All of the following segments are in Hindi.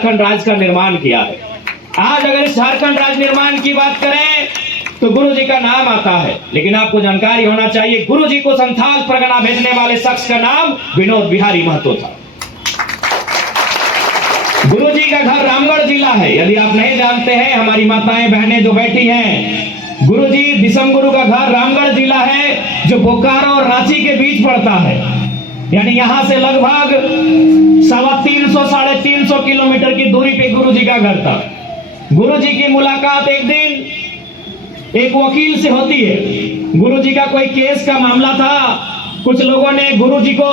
झारखंड राज्य का निर्माण किया है। आज अगर इस झारखंड राज्य निर्माण की बात करें तो गुरु जी का नाम आता है, लेकिन आपको जानकारी होना चाहिए गुरु जी को संथाल परगना भेजने वाले शख्स का नाम विनोद बिहारी महतो था। गुरु जी का घर रामगढ़ जिला है। यदि आप नहीं जानते हैं, हमारी माताएं बहनें जो बैठी हैं, गुरु जी दिसम गुरु का घर रामगढ़ जिला है, जो बोकारो और रांची के बीच पड़ता है। यानी यहां से लगभग 350-350 किलोमीटर की दूरी पे गुरु जी का घर था। गुरु जी की मुलाकात एक दिन एक वकील से होती है। गुरुजी का कोई केस का मामला था, कुछ लोगों ने गुरुजी को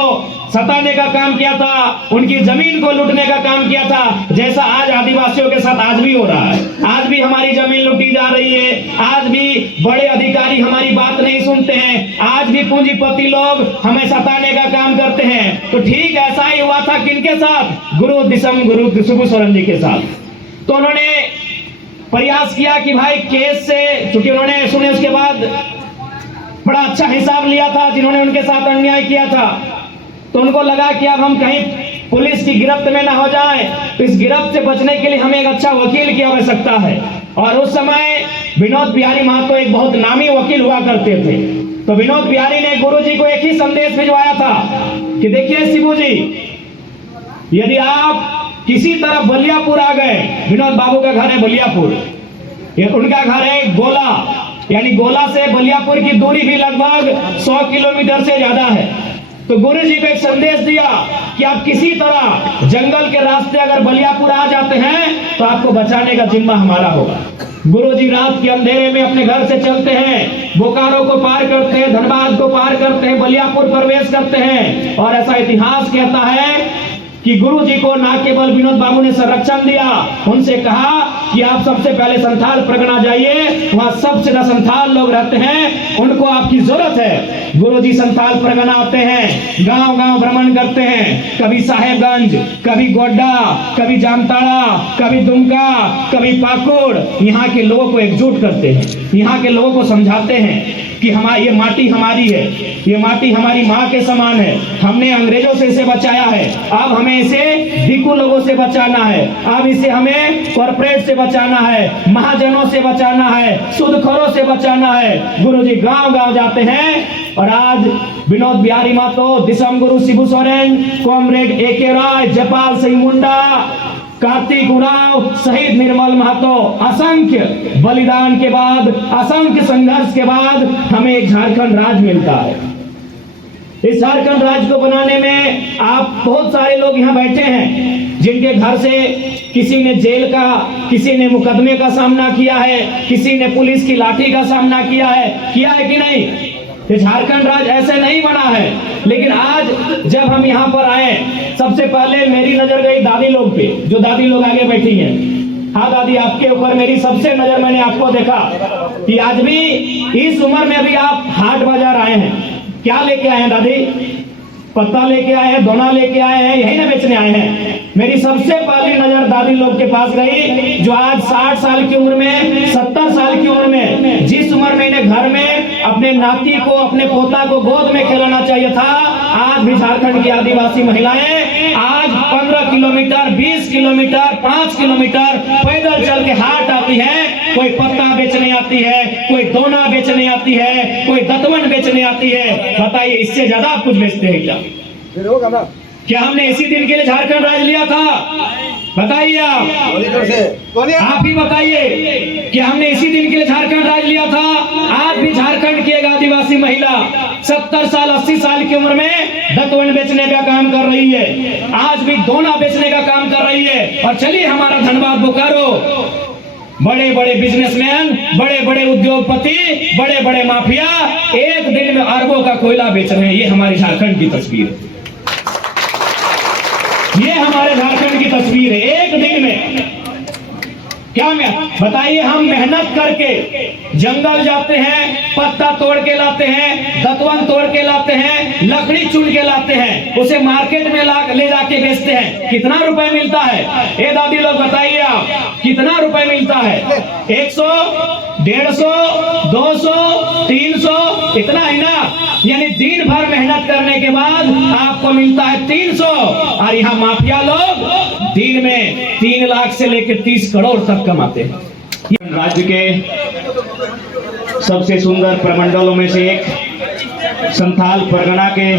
सताने का काम किया था, उनकी जमीन को लूटने का काम किया था, जैसा आज आदिवासियों के साथ आज भी हो रहा है। आज भी हमारी जमीन लूटी जा रही है, आज भी बड़े अधिकारी हमारी बात नहीं सुनते हैं, आज भी पूंजीपति लोग हमें सताने का काम करते हैं। तो ठीक ऐसा ही हुआ था किनके साथ? गुरु दिसम गुरु शिबू सोरेन जी के साथ। तो उन्होंने प्रयास किया कि भाई केस से, चूंकि उन्होंने सुने उसके बाद बड़ा अच्छा हिसाब लिया था जिन्होंने उनके साथ अन्याय किया था, तो उनको लगा कि अब हम कहीं पुलिस की गिरफ्त में ना हो जाए, तो इस गिरफ्त से बचने के लिए हमें एक अच्छा वकील की आवश्यकता है। और उस समय विनोद बिहारी महतो एक बहुत नामी वकील हुआ करते थे। तो विनोद बिहारी ने गुरु जी को एक ही संदेश भिजवाया था कि देखिए शिबू जी, यदि आप किसी तरह बलियापुर आ गए, विनोद बाबू का घर है बलियापुर, उनका घर है गोला, यानी गोला से बलियापुर की दूरी भी लगभग 100 किलोमीटर से ज्यादा है। तो गुरु जी को एक संदेश दिया कि आप किसी तरह जंगल के रास्ते अगर बलियापुर आ जाते हैं तो आपको बचाने का जिम्मा हमारा होगा। गुरु जी रात के अंधेरे में अपने घर से चलते हैं, बोकारो को पार करते हैं, धनबाद को पार करते हैं, बलियापुर प्रवेश करते हैं। और ऐसा इतिहास कहता है कि गुरु जी को ना केवल विनोद बाबू ने संरक्षण दिया, उनसे कहा कि आप सबसे पहले संथाल परगना जाइए, वहां सबसे ज्यादा संथाल लोग रहते हैं, उनको आपकी जरूरत है। गुरु जी संथाल परगना आते हैं, गांव गांव भ्रमण करते हैं, कभी साहेबगंज, कभी गोड्डा, कभी जामताड़ा, कभी दुमका, कभी पाकुड़। यहाँ के लोगों को एकजुट करते हैं, यहाँ के लोगों को समझाते हैं कि ये माटी हमारी है, ये माटी हमारी माँ के समान है, हमने अंग्रेजों से इसे बचाया है, अब हमें इसे दिकू लोगों से बचाना है, अब इसे हमें कॉर्पोरेट से बचाना है, महाजनों से बचाना है, सूदखोरों से बचाना है। गुरुजी गांव गांव जाते हैं। और आज विनोद बिहारी महतो, दिसम गुरु शिबू सोरेन, कॉमरेड AK राय, जयपाल सिंह मुंडा, कार्तिक उरांव, शहीद निर्मल महतो, असंख्य बलिदान के बाद, असंख्य संघर्ष के बाद हमें एक झारखंड राज्य मिलता है। इस झारखंड राज्य को बनाने में आप बहुत सारे लोग यहाँ बैठे हैं जिनके घर से किसी ने जेल का, किसी ने मुकदमे का सामना किया है, किसी ने पुलिस की लाठी का सामना किया है कि नहीं? ये झारखंड राज्य ऐसे नहीं बना है। लेकिन आज जब हम यहाँ पर आए, सबसे पहले मेरी नजर गई दादी लोग पे, जो दादी लोग आगे बैठी हैं। हाँ दादी, आपके ऊपर मेरी सबसे नजर, मैंने आपको देखा कि आज भी इस उम्र में भी आप हाट बाजार आए हैं। क्या लेके आए हैं दादी? पत्ता लेके आए हैं, दोना लेके आए हैं, यही ना बेचने आए हैं? मेरी सबसे पहली नजर दादी लोग के पास गई, जो आज 60 साल की उम्र में, 70 साल की उम्र में, जिस उम्र में इन्हें घर में अपने नाती को, अपने पोता को गोद में खिलाना चाहिए था, आज भी झारखंड की आदिवासी महिलाएं आज 15 किलोमीटर, 20 किलोमीटर, 5 किलोमीटर पैदल चल के हाट आती है। कोई पत्ता बेचने आती है, कोई दोना बेचने आती है, कोई दतवन बेचने आती है। बताइए, इससे ज्यादा आप कुछ बेचते हैं क्या? क्या हमने इसी दिन के लिए झारखंड राज्य लिया था? बताइए आप ही बताइए कि हमने इसी दिन के लिए झारखंड राज्य लिया था? आज भी झारखंड की एक आदिवासी महिला 70 साल 80 साल की उम्र में दतवन बेचने का काम कर रही है, आज भी दोना बेचने का काम कर रही है। और चलिए हमारा धनबाद बोकारो, बड़े बड़े बिजनेसमैन, बड़े बड़े उद्योगपति, बड़े बड़े माफिया एक दिन में अरबों का कोयला बेच रहे हैं। ये हमारी झारखंड की तस्वीर है, ये हमारे झारखंड की तस्वीर है। एक दिन में क्या मैं बताइए, हम मेहनत करके जंगल जाते हैं, पत्ता तोड़ के लाते हैं, दतवन तोड़ के लाते हैं, लकड़ी चुन के लाते हैं, उसे मार्केट में ले जाके बेचते हैं। कितना रुपए मिलता है? ये दादी लोग बताइए आप, कितना रुपए मिलता है? 100, 150, 200, 300, इतना ही ना? यानी दिन भर मेहनत करने के बाद आपको मिलता है 300, और यहाँ माफिया लोग दिन में 3 लाख से लेकर 30 करोड़ तक कमाते हैं। राज्य के सबसे सुंदर प्रमंडलों में से एक संथाल परगना के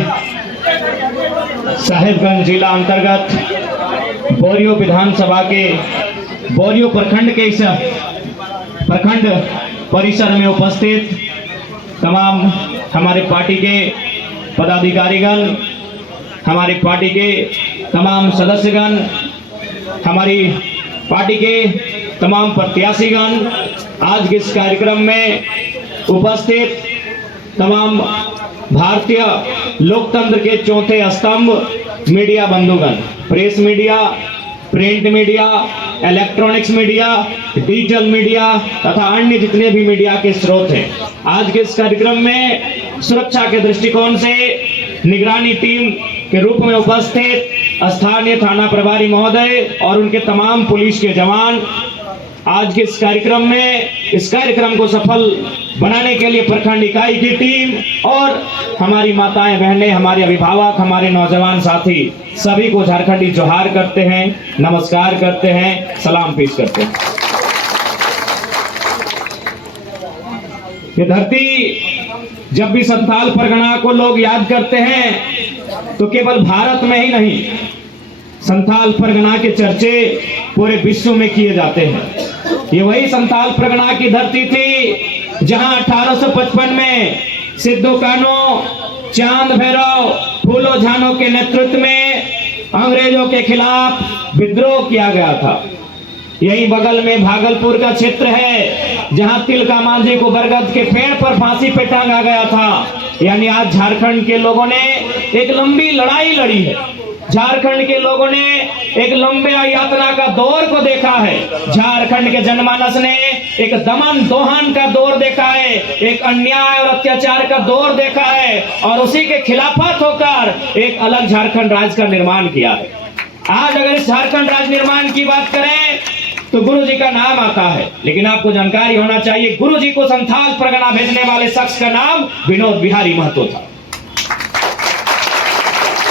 साहेबगंज जिला अंतर्गत बोरियो विधानसभा के बोरियो प्रखंड के इस प्रखंड परिसर में उपस्थित तमाम हमारे पार्टी के पदाधिकारीगण, हमारे पार्टी के तमाम सदस्यगण, हमारी पार्टी के तमाम प्रत्याशीगण, आज के इस कार्यक्रम में उपस्थित तमाम भारतीय लोकतंत्र के चौथे स्तंभ मीडिया बंधुगण, press media, print media, electronics media, digital media तथा अन्य जितने भी मीडिया के स्रोत हैं, आज के इस कार्यक्रम में सुरक्षा के दृष्टिकोण से निगरानी टीम के रूप में उपस्थित स्थानीय थाना प्रभारी महोदय और उनके तमाम पुलिस के जवान, आज के इस कार्यक्रम को सफल बनाने के लिए प्रखंड इकाई की टीम और हमारी माताएं बहनें, हमारे अभिभावक, हमारे नौजवान साथी सभी को झारखंडी जोहार करते हैं, नमस्कार करते हैं, सलाम पेश करते हैं। ये धरती जब भी संथाल परगना को लोग याद करते हैं तो केवल भारत में ही नहीं, संथाल परगना के चर्चे पूरे विश्व में किए जाते हैं। ये वही संथाल परगना की धरती थी जहां 1855 में सिद्धू कान्हू, चांद भैरव, फूलो झानो के नेतृत्व में अंग्रेजों के खिलाफ विद्रोह किया गया था। यही बगल में भागलपुर का क्षेत्र है जहां तिलका मांझी को बरगद के पेड़ पर फांसी पे टांगा गया था। यानी आज झारखंड के लोगों ने एक लंबी लड़ाई लड़ी है, झारखंड के लोगों ने एक लंबे यातना का दौर को देखा है, झारखंड के जनमानस ने एक दमन दोहन का दौर देखा है, एक अन्याय और अत्याचार का दौर देखा है और उसी के खिलाफत होकर एक अलग झारखंड राज्य का निर्माण किया है। आज अगर इस झारखंड राज्य निर्माण की बात करें तो गुरु जी का नाम आता है, लेकिन आपको जानकारी होना चाहिए गुरु जी को संथाल परगना भेजने वाले शख्स का नाम विनोद बिहारी महतो था।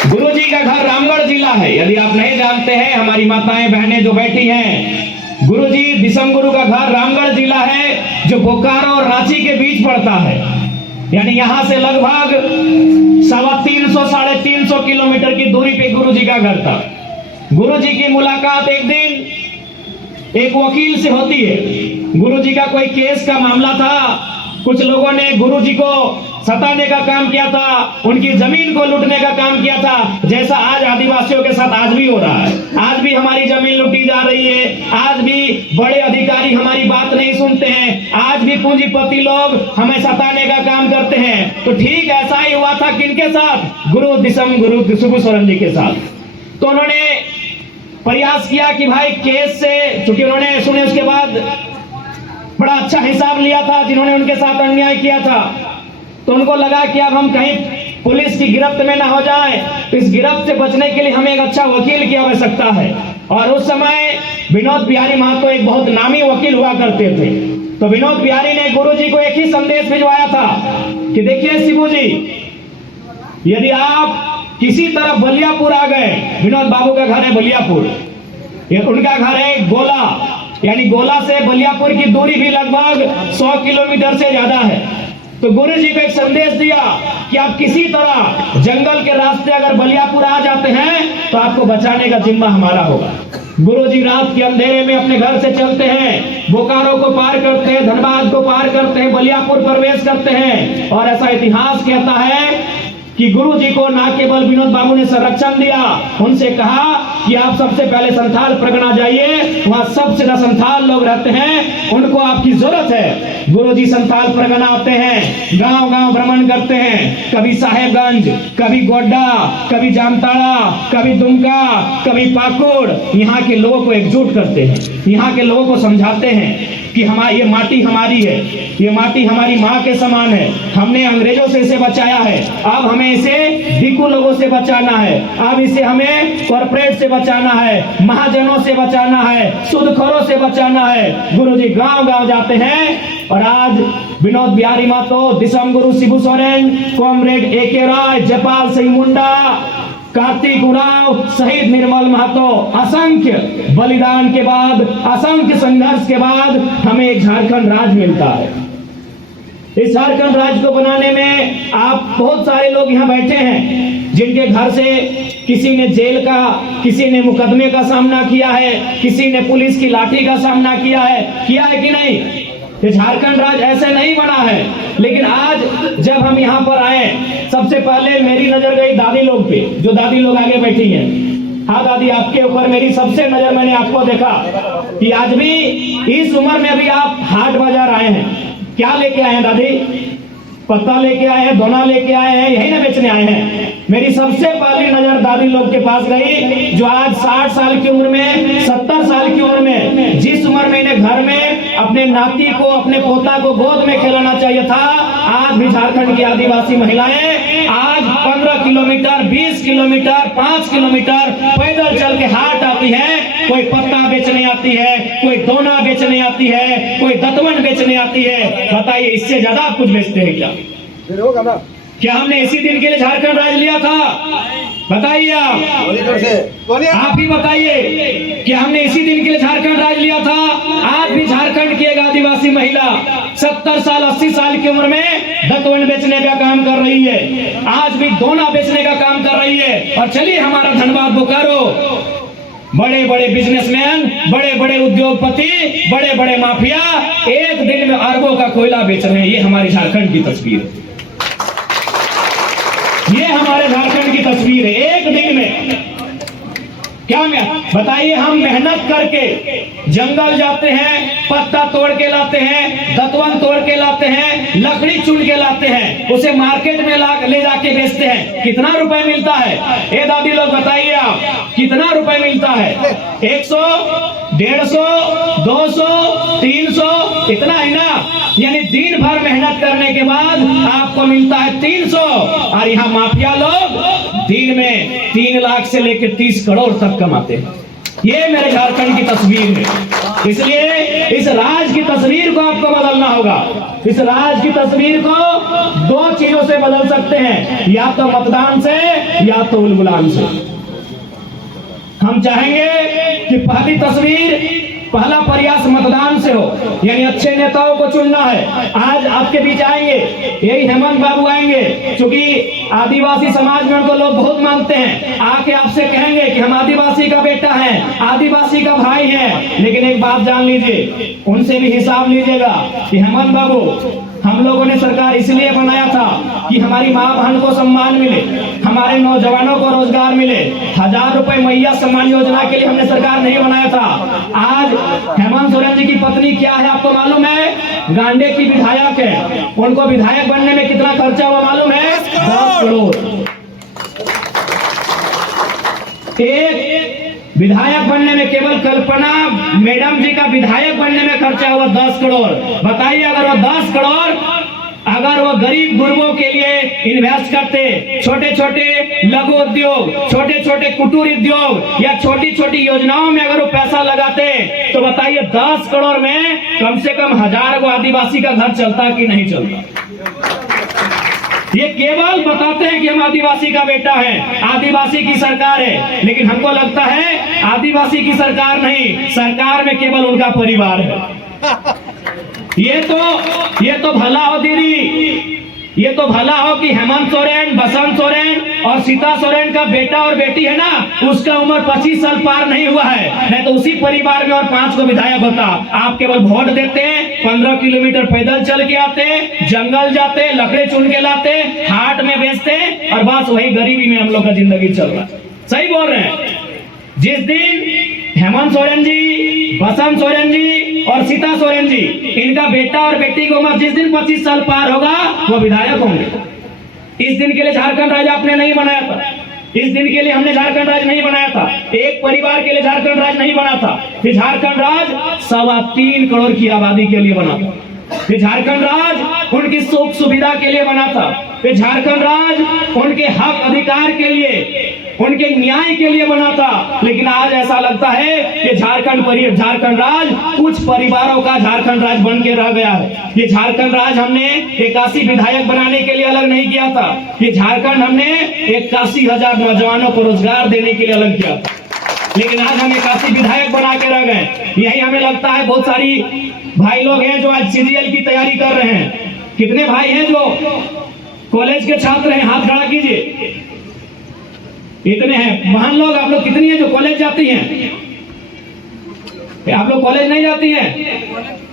गुरु जी का घर रामगढ़ जिला है, यदि आप नहीं जानते हैं, हमारी माताएं बहनें जो बैठी हैं, गुरु जी दिसम गुरु का घर रामगढ़ जिला है जो बोकारो और रांची के बीच पड़ता है। यानी यहां से लगभग 350-350 किलोमीटर की दूरी पे गुरु जी का घर था। गुरु जी की मुलाकात एक दिन एक वकील से होती है। गुरु जी का कोई केस का मामला था, कुछ लोगों ने गुरु जी को सताने का काम किया था, उनकी जमीन को लूटने का काम किया था, जैसा आज आदिवासियों के साथ आज भी हो रहा है। आज भी हमारी जमीन लूटी जा रही है, आज भी बड़े अधिकारी हमारी बात नहीं सुनते हैं, आज भी पूंजीपति लोग हमें सताने का काम करते हैं। तो ठीक ऐसा ही हुआ था किनके साथ? गुरु दिसम गुरु सुबु सोरेन जी के साथ। तो उन्होंने प्रयास किया कि भाई केस से, चूंकि उन्होंने सुने उसके बाद बड़ा अच्छा हिसाब लिया था जिन्होंने उनके साथ अन्याय किया था, तो उनको लगा कि अब हम कहीं पुलिस की गिरफ्त में ना हो जाए, तो इस गिरफ्त से बचने के लिए हमें एक अच्छा वकील की आवश्यकता है। और उस समय विनोद बिहारी महतो एक बहुत नामी वकील हुआ करते थे। तो विनोद बिहारी ने गुरु जी को एक ही संदेश भिजवाया था कि देखिए शिबू जी, यदि आप किसी तरह बलियापुर आ गए, विनोद बाबू का घर है बलियापुर, उनका घर है गोला, यानी गोला से बलियापुर की दूरी भी लगभग 100 किलोमीटर से ज्यादा है। तो गुरु जी को एक संदेश दिया कि आप किसी तरह जंगल के रास्ते अगर बलियापुर आ जाते हैं तो आपको बचाने का जिम्मा हमारा होगा। गुरु जी रात के अंधेरे में अपने घर से चलते हैं, बोकारो को पार करते हैं, धनबाद को पार करते हैं, बलियापुर प्रवेश करते हैं। और ऐसा इतिहास कहता है कि गुरु जी को ना केवल विनोद बाबू ने संरक्षण दिया, उनसे कहा कि आप सबसे पहले संथाल परगना जाइए, वहां सबसे ज्यादा संथाल लोग रहते हैं, उनको आपकी जरूरत है। गुरु जी संथाल परगना आते हैं, गांव गांव भ्रमण करते हैं, कभी साहेबगंज, कभी गोड्डा, कभी जामताड़ा, कभी दुमका, कभी पाकुड़, यहाँ के लोगों को एकजुट करते हैं, यहाँ के लोगों को समझाते हैं कि हमारी ये माटी हमारी है, ये माटी हमारी माँ के समान है। हमने अंग्रेजों से इसे बचाया है, अब हमें इसे दिकू लोगों से बचाना है, अब इसे हमें कॉर्पोरेट से बचाना है, महाजनों से बचाना है, सूदखोरों से बचाना है। गुरुजी गांव-गांव जाते हैं और आज विनोद बिहारी महतो, दिसम गुरु शिबू सोरेन, कॉमरेड ए.के. राय, जयपाल सिंह मुंडा, कार्तिक उरांव शहीद निर्मल महतो, असंख्य बलिदान के बाद, असंख्य संघर्ष के बाद हमें एक झारखंड राज्य मिलता है। इस झारखंड राज्य को बनाने में आप बहुत सारे लोग यहाँ बैठे हैं जिनके घर से किसी ने जेल का, किसी ने मुकदमे का सामना किया है, किसी ने पुलिस की लाठी का सामना किया है कि नहीं? ये झारखंड राज्य ऐसे नहीं बना है। लेकिन आज जब हम यहाँ पर आए, सबसे पहले मेरी नजर गई दादी लोग पे, जो दादी लोग आगे बैठी हैं। हाँ दादी, आपके ऊपर मेरी सबसे नजर, मैंने आपको देखा कि आज भी इस उम्र में भी आप हाट बाजार आए हैं। क्या लेके आए हैं दादी? पत्ता लेके आए हैं, दोना लेके आए हैं, यही ना बेचने आए हैं? मेरी सबसे पहली नजर दादी लोग के पास गई, जो आज 60 साल की उम्र में, 70 साल की उम्र में, जिस उम्र में इन्हें घर में अपने नाती को, अपने पोता को गोद में खिलाना चाहिए था, आज भी झारखंड की आदिवासी महिलाएं आज 15 किलोमीटर, 20 किलोमीटर, 5 किलोमीटर पैदल चल के हाट आती है। कोई पत्ता बेचने आती है, कोई दोना बेचने आती है, कोई दतवन बेचने आती है। बताइए, इससे ज्यादा आप कुछ बेचते हैं क्या? होगा ना? क्या हमने इसी दिन के लिए झारखंड राज्य लिया था? बताइए आप ही बताइए, क्या हमने इसी दिन के लिए झारखंड राज्य लिया था? आज भी झारखंड की एक आदिवासी महिला 70 साल, 80 साल की उम्र में दतवन बेचने का काम कर रही है, आज भी दोना बेचने का काम कर रही है। और चलिए, हमारा धनबाद बोकारो, बड़े बड़े बिजनेसमैन, बड़े बड़े उद्योगपति, बड़े बड़े माफिया एक दिन में अरबों का कोयला बेच रहे हैं। ये हमारी झारखंड की तस्वीर है, ये हमारे झारखंड की तस्वीर है। एक दिन में क्या बताइए, हम मेहनत करके जंगल जाते हैं, पत्ता तोड़ के लाते हैं, दतवन तोड़ के लाते हैं, लकड़ी चुन के लाते हैं, उसे मार्केट में ले जाके बेचते हैं। कितना रुपए मिलता है? ए दादी लोग बताइए आप, कितना रुपए मिलता है? 100, 150, 200, 300, इतना है ना? यानी दिन भर मेहनत करने के बाद आपको मिलता है 300। और यहाँ माफिया लोग दिन में 3 लाख से लेकर 30 करोड़ तक कमाते हैं। ये मेरे झारखंड की तस्वीर है। इसलिए इस राज की तस्वीर को आपको बदलना होगा। इस राज की तस्वीर को 2 चीजों से बदल सकते हैं, या तो मतदान से, या तो उलगुलान से। हम चाहेंगे कि पहली तस्वीर, पहला प्रयास मतदान से हो, यानी अच्छे नेताओं को चुनना है। आज आपके बीच आएंगे, यही हेमंत बाबू आएंगे, क्योंकि आदिवासी समाज में उनको लोग बहुत मानते हैं। आके आपसे कहेंगे कि हम आदिवासी का बेटा है, आदिवासी का भाई है। लेकिन एक बात जान लीजिए, उनसे भी हिसाब लीजिएगा कि हेमंत बाबू, हम लोगों ने सरकार इसलिए बनाया था कि हमारी माँ बहन को सम्मान मिले, हमारे नौजवानों को रोजगार मिले। 1000 रुपए मैया सम्मान योजना के लिए हमने सरकार नहीं बनाया था। आज हेमंत सोरेन जी की पत्नी क्या है आपको मालूम है? गांडे की विधायक है। उनको विधायक बनने में कितना खर्चा हुआ मालूम है? 10 करोड़। एक विधायक बनने में, केवल कल्पना मैडम जी का विधायक बनने में खर्चा हुआ 10 करोड़। बताइए, अगर वो 10 करोड़ अगर वो गरीब गुरबों के लिए इन्वेस्ट करते, छोटे छोटे लघु उद्योग, छोटे छोटे कुटीर उद्योग या छोटी छोटी योजनाओं में अगर वो पैसा लगाते, तो बताइए 10 करोड़ में कम से कम 1000 को आदिवासी का घर चलता कि नहीं चलता? ये केवल बताते हैं कि हम आदिवासी का बेटा है, आदिवासी की सरकार है। लेकिन हमको लगता है आदिवासी की सरकार नहीं, सरकार में केवल उनका परिवार है। ये तो भला हो दीदी, ये तो भला हो कि हेमंत सोरेन, बसंत सोरेन और सीता सोरेन का बेटा और बेटी है ना, उसका उम्र 25 साल पार नहीं हुआ है, नहीं तो उसी परिवार में और 5 को विधायक होता। आप केवल वोट देते हैं, 15 किलोमीटर पैदल चल के आते, जंगल जाते, लकड़े चुन के लाते, हाट में बेचते, और बस वही गरीबी में हम लोग का जिंदगी चल रहा है। सही बोल रहे हैं। जिस दिन हेमंत सोरेन जी, बसंत सोरेन जी और सीता सोरेन जी, इनका बेटा और बेटी की उम्र जिस दिन 25 साल पार होगा, वो विधायक होंगे। इस दिन के लिए झारखंड राज्य आपने नहीं बनाया था, इस दिन के लिए हमने झारखंड राज्य नहीं बनाया था, एक परिवार के लिए झारखंड राज्य नहीं बना था। ये झारखंड राज्य 3.25 करोड़ की आबादी के लिए बना था। ये झारखंड राज्य उनकी सुख सुविधा के लिए बना था। ये झारखंड राज्य उनके हक अधिकार के लिए, उनके न्याय के लिए बना था। लेकिन आज ऐसा लगता है कि झारखंड राज्य कुछ परिवारों का झारखंड राज्य बन के रह गया है। ये झारखंड राज्य हमने 81 विधायक बनाने के लिए अलग नहीं किया था। ये झारखंड हमने 81,000 नौजवानों को रोजगार देने के लिए अलग किया था। लेकिन आज हम 81 विधायक बना के रह गए। यही हमें लगता है बहुत सारी भाई लोग हैं जो आज सीजीएल की तैयारी कर रहे हैं। कितने भाई हैं जो कॉलेज के छात्र हैं? हाथ खड़ा कीजिए। इतने हैं। बहन लोग, आप लोग कितनी हैं जो कॉलेज जाती हैं? आप लोग कॉलेज नहीं जाती हैं?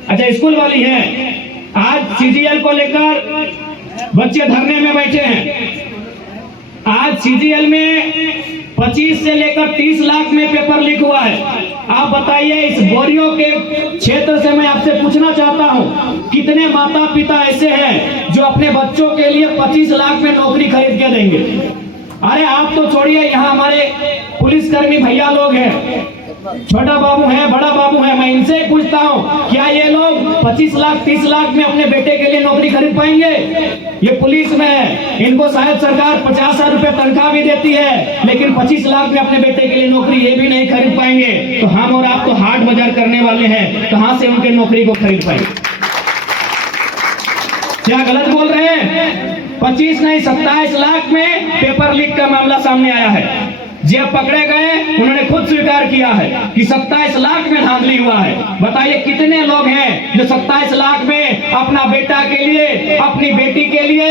अच्छा, स्कूल वाली हैं। आज सीजीएल को लेकर बच्चे धरने में बैठे हैं। आज सीजीएल में 25 से लेकर 30 लाख में पेपर लीक हुआ है। आप बताइए, इस बोरियो के क्षेत्र से मैं आपसे पूछना चाहता हूं, कितने माता पिता ऐसे हैं जो अपने बच्चों के लिए 25 लाख में नौकरी खरीद के देंगे? अरे आप तो छोड़िए, यहाँ हमारे पुलिसकर्मी भैया लोग हैं, छोटा बाबू है, बड़ा बाबू है। मैं इनसे पूछता हूँ, क्या ये लोग 25 लाख 30 लाख में अपने बेटे के लिए नौकरी खरीद पाएंगे? ये पुलिस में है, इनको शायद सरकार 50,000 रुपए तनख्वाह भी देती है, लेकिन 25 लाख में अपने बेटे के लिए नौकरी ये भी नहीं खरीद पाएंगे। तो हम और आप तो हाट बाजार करने वाले हैं, कहां से उनके नौकरी को खरीद पाएंगे? क्या गलत बोल रहे हैं? 25 नहीं, 27 लाख में पेपर लीक का मामला सामने आया है। जब पकड़े गए, उन्होंने खुद स्वीकार किया है कि 27 लाख में धांधली हुआ है। बताइए, कितने लोग हैं जो 27 लाख में अपना बेटा के लिए, अपनी बेटी के लिए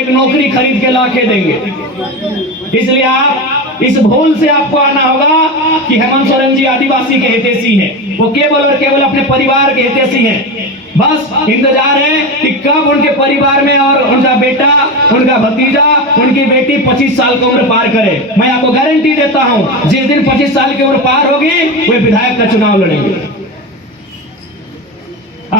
एक नौकरी खरीद के ला के देंगे? इसलिए आप इस भूल से आपको आना होगा कि हेमंत सोरेन जी आदिवासी के हितैषी हैं। वो केवल और केवल अपने परिवार के हितैषी हैं। बस इंतजार है कि कब उनके परिवार में और उनका बेटा, उनका भतीजा, उनकी बेटी 25 साल की उम्र पार करे। मैं आपको गारंटी देता हूं, जिस दिन 25 साल की उम्र पार होगी, वे विधायक का चुनाव लड़ेंगे।